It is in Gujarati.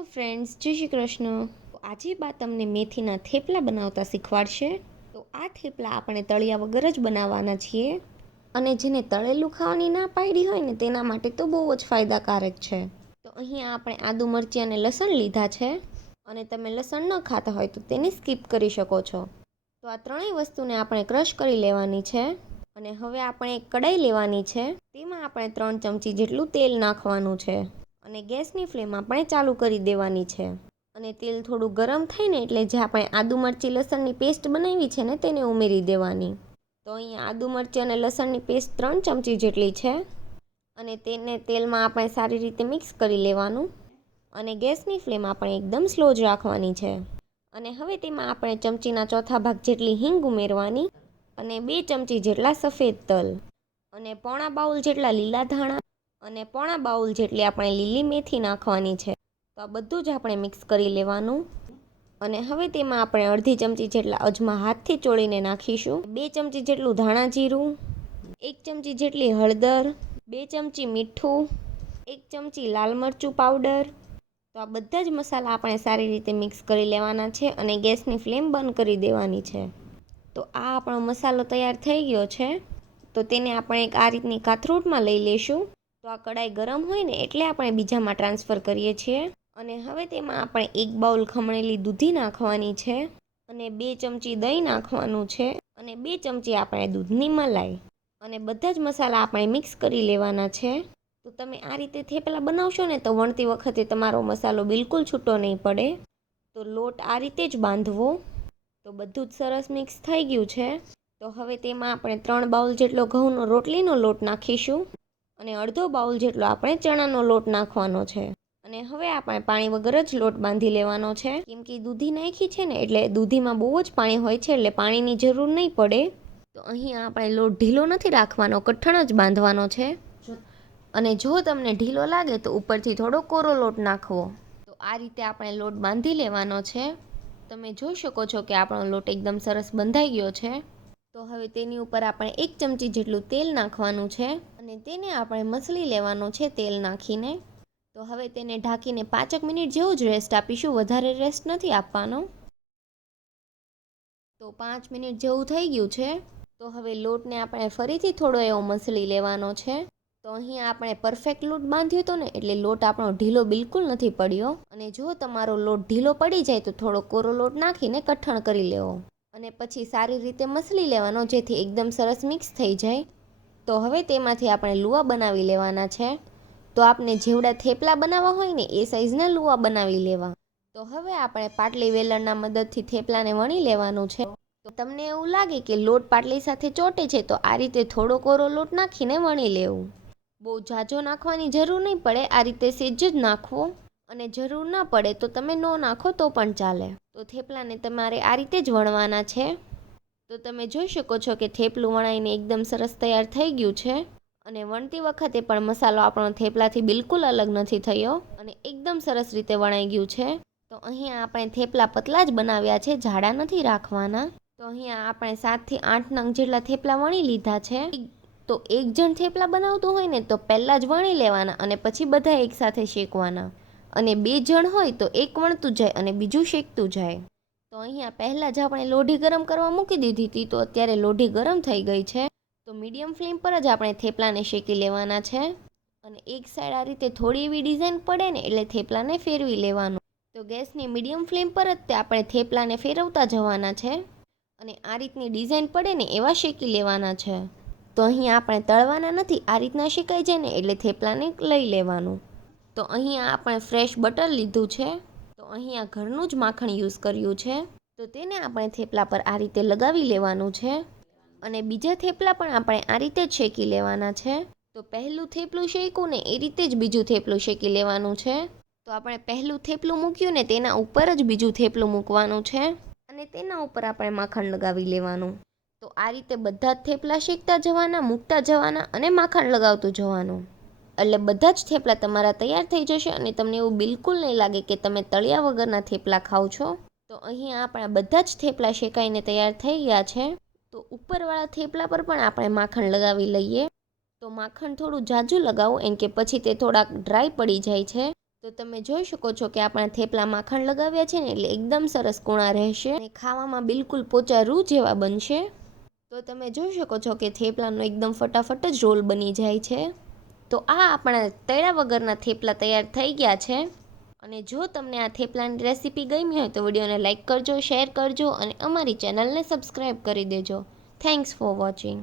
હેલો ફ્રેન્ડ્સ, જય શ્રી કૃષ્ણ. આજે બા તમને મેથીના થેપલા બનાવતા શીખવાડશે. તો આ થેપલા આપણે તળિયા વગર જ બનાવવાના છીએ અને જેને તળેલું ખાવાની ના પાડી હોય ને તેના માટે તો બહુ જ ફાયદાકારક છે. તો અહીંયા આપણે આદુ મરચી અને લસણ લીધા છે અને તમે લસણ ન ખાતા હોય તો તેને સ્કીપ કરી શકો છો. તો આ ત્રણેય વસ્તુને આપણે ક્રશ કરી લેવાની છે અને હવે આપણે એક કડાઈ લેવાની છે. તેમાં આપણે 3 ચમચી જેટલું તેલ નાખવાનું છે અને ગેસની ફ્લેમ આપણે ચાલુ કરી દેવાની છે. અને તેલ થોડું ગરમ થાય ને એટલે જે આપણે આદુ મરચી લસણની પેસ્ટ બનાવી છે ને તેને ઉમેરી દેવાની. તો અહીંયા આદુ મરચી અને લસણની પેસ્ટ 3 ચમચી જેટલી છે અને તેને તેલમાં આપણે સારી રીતે મિક્સ કરી લેવાનું અને ગેસની ફ્લેમ આપણે એકદમ સ્લો જ રાખવાની છે. અને હવે તેમાં આપણે ચમચીના ચોથા ભાગ જેટલી હિંગ ઉમેરવાની અને 2 ચમચી જેટલા સફેદ તલ અને પોણા બાઉલ જેટલા લીલા ધાણા અને પોણા બાઉલ જેટલી આપણે લીલી મેથી નાખવાની છે. તો આ બધું જ આપણે મિક્સ કરી લેવાનું અને હવે તેમાં આપણે અડધી ચમચી જેટલા અજમા હાથથી ચોળીને નાખીશું. 2 ચમચી જેટલું ધાણા જીરું, 1 ચમચી જેટલી હળદર, 2 ચમચી મીઠું, 1 ચમચી લાલ મરચું પાવડર. તો આ બધા જ મસાલા આપણે સારી રીતે મિક્સ કરી લેવાના છે અને ગેસની ફ્લેમ બંધ કરી દેવાની છે. તો આ આપણો મસાલો તૈયાર થઈ ગયો છે. તો તેને આપણે એક આ રીતની કાથરોટમાં લઈ લેશું. તો આ કડાઈ ગરમ હોય ને એટલે આપણે બીજામાં ટ્રાન્સફર કરીએ છીએ અને હવે તેમાં આપણે 1 બાઉલ ખમણેલી દૂધી નાખવાની છે અને 2 ચમચી દહીં નાખવાનું છે અને 2 ચમચી આપણે દૂધની મલાઈ અને બધા જ મસાલા આપણે મિક્સ કરી લેવાના છે. તો તમે આ રીતે થેપલા બનાવશો ને તો વણતી વખતે તમારો મસાલો બિલકુલ છૂટો નહીં પડે. તો લોટ આ રીતે જ બાંધવો. તો બધું જ સરસ મિક્સ થઈ ગયું છે. તો હવે તેમાં આપણે 3 બાઉલ જેટલો ઘઉંનો રોટલીનો લોટ નાખીશું અને અડધો બાઉલ જેટલો આપણે ચણાનો લોટ નાખવાનો છે. અને હવે આપણે પાણી વગર જ લોટ બાંધી લેવાનો છે કેમ કે દૂધી નાખી છે ને એટલે દૂધીમાં બહુ જ પાણી હોય છે એટલે પાણીની જરૂર નહીં પડે. તો અહીં આપણે લોટ ઢીલો નથી રાખવાનો, કઠણ જ બાંધવાનો છે. અને જો તમને ઢીલો લાગે તો ઉપરથી થોડો કોરો લોટ નાખવો. તો આ રીતે આપણે લોટ બાંધી લેવાનો છે. તમે જોઈ શકો છો કે આપણો લોટ એકદમ સરસ બંધાઈ ગયો છે. તો હવે તેની ઉપર આપણે 1 ચમચી જેટલું તેલ નાખવાનું છે અને તેને આપણે મસળી લેવાનું છે તેલ નાખીને. તો હવે તેને ઢાંકીને 5 મિનિટ જેવું જ રેસ્ટ આપીશું, વધારે રેસ્ટ નથી આપવાનો. તો 5 મિનિટ જેવું થઈ ગયું છે. તો હવે લોટને આપણે ફરીથી થોડો એવો મસળી લેવાનો છે. તો અહીં આપણે પરફેક્ટ લોટ બાંધ્યો હતો ને એટલે લોટ આપણો ઢીલો બિલકુલ નથી પડ્યો. અને જો તમારો લોટ ઢીલો પડી જાય તો થોડો કોરો લોટ નાખીને કઠણ કરી લેવો અને પછી સારી રીતે મસળી લેવાનો જેથી એકદમ સરસ મિક્સ થઈ જાય. તો હવે તેમાંથી આપણે લુવા બનાવી લેવાના છે. તો આપણે જેવડા થેપલા બનાવવા હોય ને એ સાઈઝના લુવા બનાવી લેવા. તો હવે આપણે પાટલી વેલણના મદદથી થેપલાને વણી લેવાનું છે. તો તમને એવું લાગે કે લોટ પાટલી સાથે ચોટે છે તો આ રીતે થોડો કોરો લોટ નાખીને વણી લેવું. બહુ ઝાઝો નાખવાની જરૂર નહીં પડે, આ રીતે સેજ જ નાખવો અને જરૂર ના પડે તો તમે ન નાખો તો પણ ચાલે. તો થેપલાને તમારે આ રીતે જ વણવાના છે. તો તમે જોઈ શકો છો કે થેપલું વણાઈને એકદમ સરસ તૈયાર થઈ ગયું છે અને વણતી વખતે પણ મસાલો આપણો થેપલાથી બિલકુલ અલગ નથી થયો અને એકદમ સરસ રીતે વણાઈ ગયું છે. તો અહીંયા આપણે થેપલા પતલા જ બનાવ્યા છે, જાડા નથી રાખવાના. તો અહીંયા આપણે 7 થી 8 નંગ જેટલા થેપલા વણી લીધા છે. તો એક જણ થેપલા બનાવતું હોય ને તો પહેલાં જ વણી લેવાના અને પછી બધા એકસાથે શેકવાના અને 2 જણ હોય તો એક વણતું જાય અને બીજું શેકતું જાય. તો અહીંયા પહેલાં જ આપણે લોઢી ગરમ કરવા મૂકી દીધી હતી. તો અત્યારે લોઢી ગરમ થઈ ગઈ છે. તો મીડિયમ ફ્લેમ પર જ આપણે થેપલાને શેકી લેવાના છે અને એક સાઈડ આ રીતે થોડી એવી ડિઝાઇન પડે ને એટલે થેપલાને ફેરવી લેવાનું. તો ગેસની મીડિયમ ફ્લેમ પર જ આપણે થેપલાને ફેરવતા જવાના છે અને આ રીતની ડિઝાઇન પડે ને એવા શેકી લેવાના છે. તો અહીંયા આપણે તળવાના નથી, આ રીતના શેકાઈ જાય ને એટલે થેપલાને લઈ લેવાનું. તો અહીંયા આપણે ફ્રેશ બટર લીધું છે. તો અહીંયા ઘરનું જ માખણ યુઝ કર્યું છે. તો તેને આપણે થેપલા પર આ રીતે લગાવી લેવાનું છે અને બીજા થેપલા પણ આપણે આ રીતે જ શેકી લેવાના છે. તો પહેલું થેપલું શેક્યું ને એ રીતે જ બીજું થેપલું શેકી લેવાનું છે. તો આપણે પહેલું થેપલું મૂક્યું ને તેના ઉપર જ બીજું થેપલું મૂકવાનું છે અને તેના ઉપર આપણે માખણ લગાવી લેવાનું. તો આ રીતે બધા જ થેપલા શેકતા જવાના, મૂકતા જવાના અને માખણ લગાવતું જવાનું. એટલે બધા જ થેપલા તમારા તૈયાર થઈ જશે અને તમને એવું બિલકુલ નહીં લાગે કે તમે તળિયા વગરના થેપલા ખાઓ છો. તો અહીં આપણા બધા જ થેપલા શેકાઈને તૈયાર થઈ ગયા છે. તો ઉપરવાળા થેપલા પર પણ આપણે માખણ લગાવી લઈએ. તો માખણ થોડું ઝાઝું લગાવો એમ કે પછી તે થોડાક ડ્રાય પડી જાય છે. તો તમે જોઈ શકો છો કે આપણા થેપલા માખણ લગાવ્યા છે ને એટલે એકદમ સરસ કૂણા રહેશે અને ખાવામાં બિલકુલ પોચા રૂ જેવા બનશે. તો તમે જોઈ શકો છો કે થેપલાનો એકદમ ફટાફટ જ રોલ બની જાય છે. તો આ આપણા તળ્યા વગરના થેપલા તૈયાર થઈ ગયા છે. અને જો તમને આ થેપલાની રેસીપી ગમી હોય તો વિડીયોને લાઇક કરજો, શેર કરજો અને અમારી ચેનલને સબસ્ક્રાઈબ કરી દેજો. Thanks for watching.